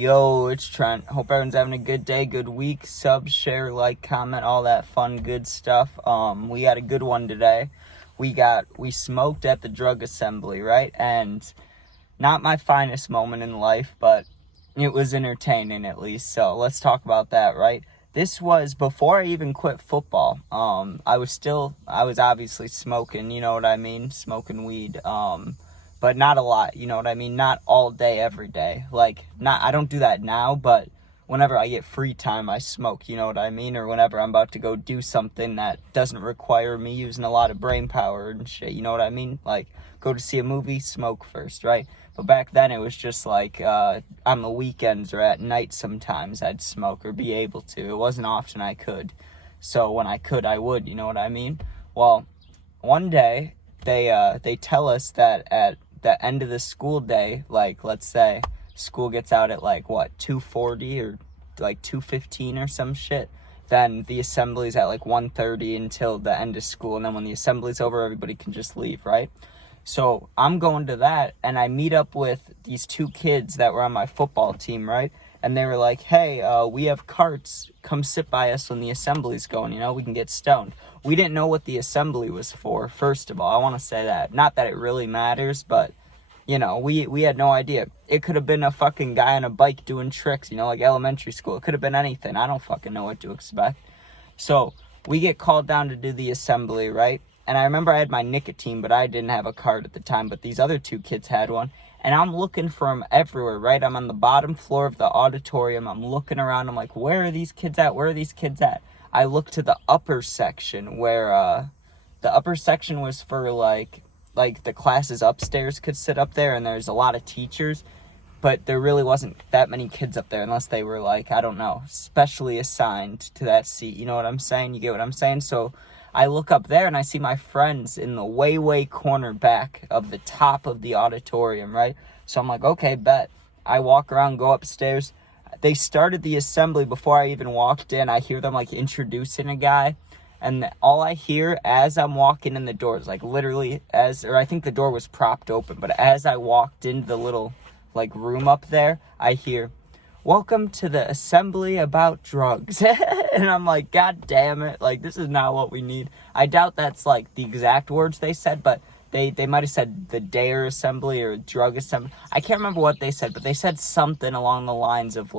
Yo, it's Trent. Hope everyone's having a good day, good week. Sub, share, like, comment, all that fun, good stuff. We had a good one today. We smoked at the drug assembly, right? And not my finest moment in life, but it was entertaining at least. So let's talk about that, right? This was before I even quit football. I was obviously smoking, you know what I mean? Smoking weed. But not a lot, you know what I mean? Not all day, every day. I don't do that now, but whenever I get free time, I smoke, you know what I mean? Or whenever I'm about to go do something that doesn't require me using a lot of brain power and shit, you know what I mean? Like, go to see a movie, smoke first, right? But back then, it was just like, on the weekends or at night sometimes, I'd smoke or be able to. It wasn't often I could. So when I could, I would, you know what I mean? Well, one day, they tell us that at the end of the school day, like, let's say school gets out at 2:40 or 2:15 or some shit, then the assembly's at 1:30 until the end of school, and then when the assembly's over, everybody can just leave, right? So I'm going to that, and I meet up with these two kids that were on my football team, right? And they were like, hey, we have carts, come sit by us when the assembly's going, we can get stoned. We didn't know what the assembly was for, first of all. I want to say that. Not that it really matters, but, we had no idea. It could have been a fucking guy on a bike doing tricks, like elementary school. It could have been anything. I don't fucking know what to expect. So we get called down to do the assembly, right? And I remember I had my nicotine, but I didn't have a card at the time, but these other two kids had one. And I'm looking for them everywhere, right? I'm on the bottom floor of the auditorium. I'm looking around. I'm like, where are these kids at? Where are these kids at? I look to the upper section where the upper section was for like the classes upstairs could sit up there, and there's a lot of teachers, but there really wasn't that many kids up there unless they were I don't know, specially assigned to that seat. You know what I'm saying? You get what I'm saying? So I look up there and I see my friends in the way corner back of the top of the auditorium, right? So I'm like, okay, bet. I walk around, go upstairs. They started the assembly before I even walked in. I hear them introducing a guy, and all I hear as I'm walking in the doors, literally I think the door was propped open, but as I walked into the little room up there, I hear, welcome to the assembly about drugs. And I'm like, God damn it. This is not what we need. I doubt that's the exact words they said, but they might have said the dare assembly or drug assembly. I can't remember what they said, but they said something along the lines of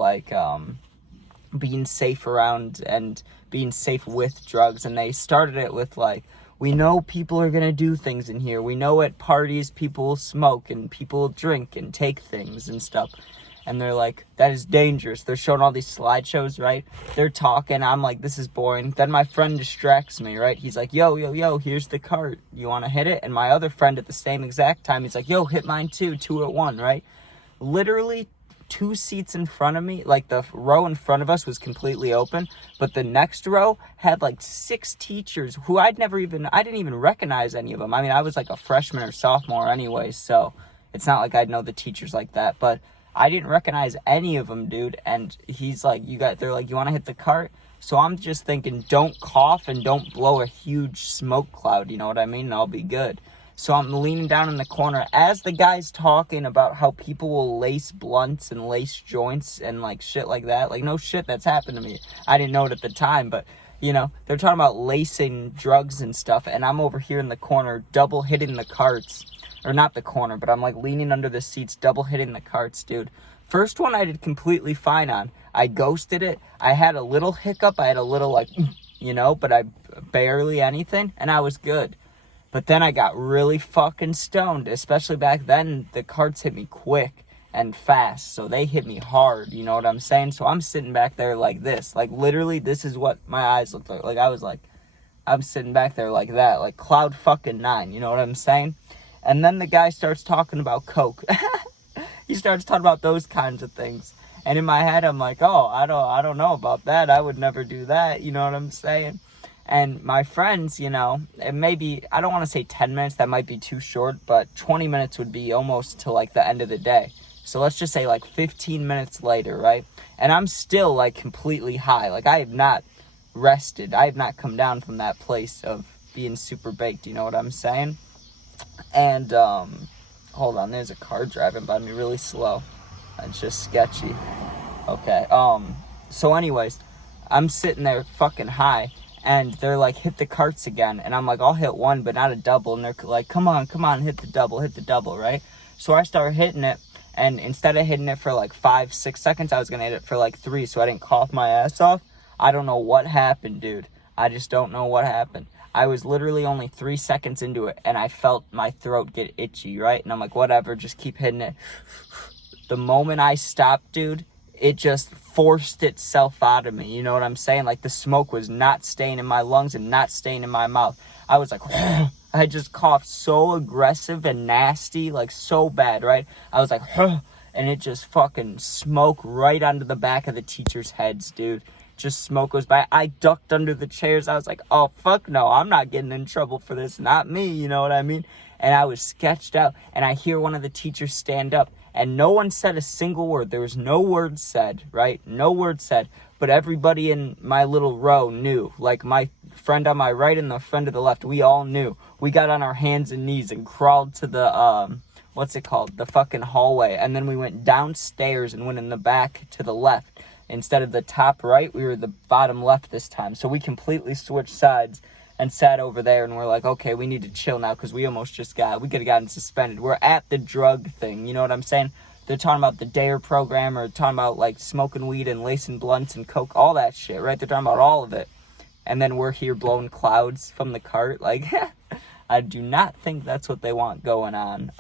being safe around and being safe with drugs. And they started it with we know people are going to do things in here. We know at parties people will smoke and people will drink and take things and stuff. And they're like, that is dangerous. They're showing all these slideshows, right? They're talking. I'm like, this is boring. Then my friend distracts me, right? He's like, yo, here's the cart. You want to hit it? And my other friend at the same exact time, he's like, yo, hit mine too. 2 at 1, right? Literally 2 seats in front of me. The row in front of us was completely open. But the next row had 6 teachers who I didn't even recognize any of them. I mean, I was a freshman or sophomore anyway. So it's not like I'd know the teachers like that. But I didn't recognize any of them, dude. And he's like, they're like, you want to hit the cart? So I'm just thinking, don't cough and don't blow a huge smoke cloud. You know what I mean? And I'll be good. So I'm leaning down in the corner as the guy's talking about how people will lace blunts and lace joints and shit like that. No shit, that's happened to me. I didn't know it at the time, but they're talking about lacing drugs and stuff. And I'm over here in the corner, double hitting the carts. Or not the corner, but I'm leaning under the seats, double hitting the carts, dude. First one I did completely fine on. I ghosted it. I had a little hiccup. I had a little but I barely anything, and I was good. But then I got really fucking stoned, especially back then. The carts hit me quick and fast, so they hit me hard, you know what I'm saying? So I'm sitting back there like this. Literally, this is what my eyes looked like. I'm sitting back there like that, cloud fucking 9, you know what I'm saying? And then the guy starts talking about coke. He starts talking about those kinds of things. And in my head, I'm like, oh, I don't know about that. I would never do that. You know what I'm saying? And my friends, it maybe, I don't want to say 10 minutes. That might be too short. But 20 minutes would be almost to the end of the day. So let's just say 15 minutes later, right? And I'm still completely high. I have not rested. I have not come down from that place of being super baked. You know what I'm saying? And, hold on, there's a car driving by me really slow. It's just sketchy. Okay. So anyways, I'm sitting there fucking high, and they're like, hit the carts again. And I'm like, I'll hit one, but not a double. And they're like, come on, hit the double, right? So I start hitting it, and instead of hitting it for like 5-6 seconds, I was gonna hit it for like 3, so I didn't cough my ass off. I don't know what happened, dude. I just don't know what happened. I was literally only 3 seconds into it, and I felt my throat get itchy, right? And I'm like, whatever, just keep hitting it. The moment I stopped, dude, it just forced itself out of me. You know what I'm saying? Like, the smoke was not staying in my lungs and not staying in my mouth. I was like, I just coughed so aggressive and nasty, like so bad, right? I was like, and it just fucking smoke right onto the back of the teachers' heads, dude. Just smoke goes by. I ducked under the chairs. I was like, oh, fuck no, I'm not getting in trouble for this. Not me, you know what I mean? And I was sketched out, and I hear one of the teachers stand up, and no one said a single word. There was no word said, right? No word said. But everybody in my little row knew. Like, my friend on my right and the friend to the left, we all knew. We got on our hands and knees and crawled to the, what's it called? The fucking hallway. And then we went downstairs and went in the back to the left. Instead of the top right, we were the bottom left this time. So we completely switched sides and sat over there, and we're like, okay, we need to chill now because we almost just we could have gotten suspended. We're at the drug thing, you know what I'm saying? They're talking about the DARE program, or talking about, like, smoking weed and lacing blunts and coke, all that shit, right? They're talking about all of it. And then we're here blowing clouds from the cart. Like, I do not think that's what they want going on.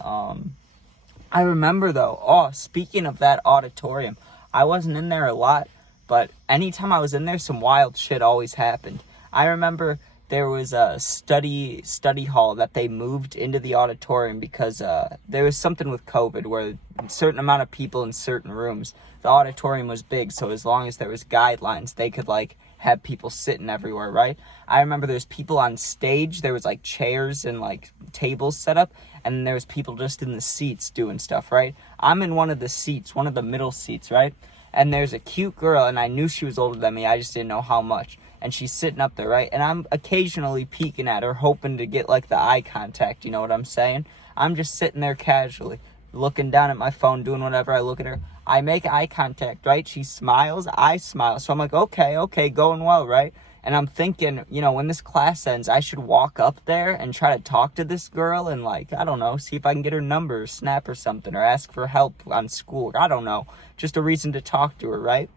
I remember, though, speaking of that auditorium, I wasn't in there a lot, but anytime I was in there, some wild shit always happened. I remember there was a study hall that they moved into the auditorium because there was something with COVID where a certain amount of people in certain rooms. The auditorium was big, so as long as there was guidelines, they could, like, have people sitting everywhere, right? I remember there's people on stage. There was, like, chairs and, like, tables set up, and there was people just in the seats doing stuff, right? I'm in one of the seats, one of the middle seats, right? And there's a cute girl, and I knew she was older than me. I just didn't know how much. And she's sitting up there, right? And I'm occasionally peeking at her, hoping to get, like, the eye contact, you know what I'm saying? I'm just sitting there casually, looking down at my phone, doing whatever. I look at her. I make eye contact, right? She smiles. I smile. So I'm like, okay, going well, right? And I'm thinking, you know, when this class ends, I should walk up there and try to talk to this girl and, like, I don't know, see if I can get her number or snap or something, or ask for help on school. I don't know. Just a reason to talk to her, right?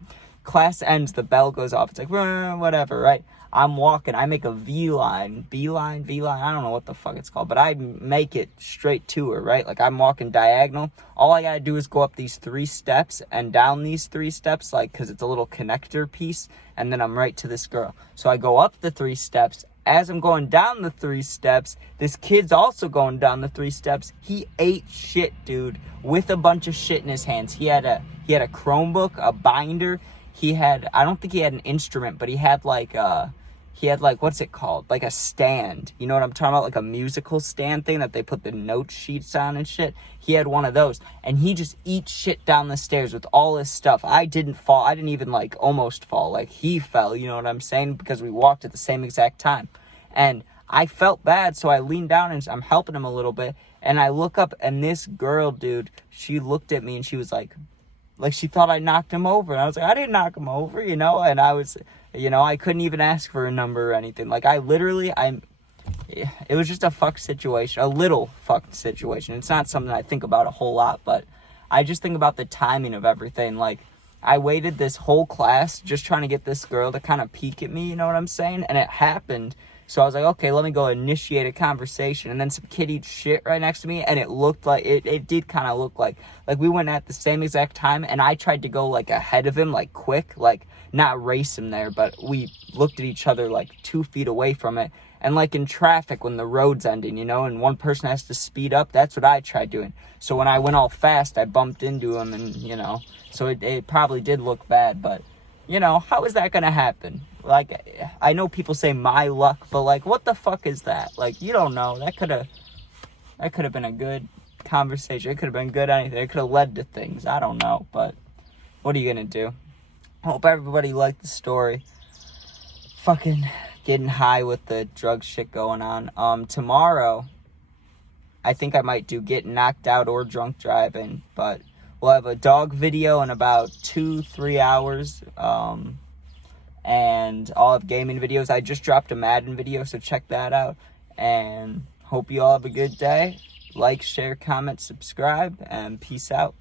Class ends, the bell goes off. It's like, whatever, right? I'm walking. I make a beeline, I don't know what the fuck it's called, but I make it straight to her, right? Like, I'm walking diagonal. All I gotta do is go up these 3 steps and down these 3 steps, like, because it's a little connector piece, and then I'm right to this girl. So I go up the 3 steps. As I'm going down the 3 steps, this kid's also going down the 3 steps. He ate shit, dude, with a bunch of shit in his hands. He had a Chromebook, a binder. I don't think he had an instrument, but he had like, what's it called? Like a stand. You know what I'm talking about? Like a musical stand thing that they put the note sheets on and shit. He had one of those. And he just eats shit down the stairs with all his stuff. I didn't fall. I didn't even, like, almost fall. Like, he fell, you know what I'm saying? Because we walked at the same exact time. And I felt bad, so I leaned down and I'm helping him a little bit. And I look up, and this girl, dude, she looked at me and she was like she thought I knocked him over. And I was like, I didn't knock him over, you know? And I was, you know, I couldn't even ask for a number or anything. Like, it was just a fucked situation, a little fucked situation. It's not something I think about a whole lot, but I just think about the timing of everything. Like, I waited this whole class just trying to get this girl to kind of peek at me, you know what I'm saying? And it happened. So I was like, okay, let me go initiate a conversation. And then some kid eats shit right next to me, and it looked like, it did kind of look like we went at the same exact time, and I tried to go, like, ahead of him, like, quick, like, not race him there, but we looked at each other, like, 2 feet away from it. And, like, in traffic, when the road's ending, you know, and one person has to speed up, that's what I tried doing. So when I went all fast, I bumped into him, and, you know, so it probably did look bad, but, you know, how is that gonna happen? Like, I know people say my luck, but, like, what the fuck is that? Like, you don't know. That could have been a good conversation. It could have been good anything. It could have led to things. I don't know, but what are you gonna do? Hope everybody liked the story. Fucking getting high with the drug shit going on. Tomorrow, I think I might do get knocked out or drunk driving, but We'll have a dog video in about 2-3 hours. And I'll have gaming videos. I just dropped a Madden video, so check that out. And hope you all have a good day. Like, share, comment, subscribe, and peace out.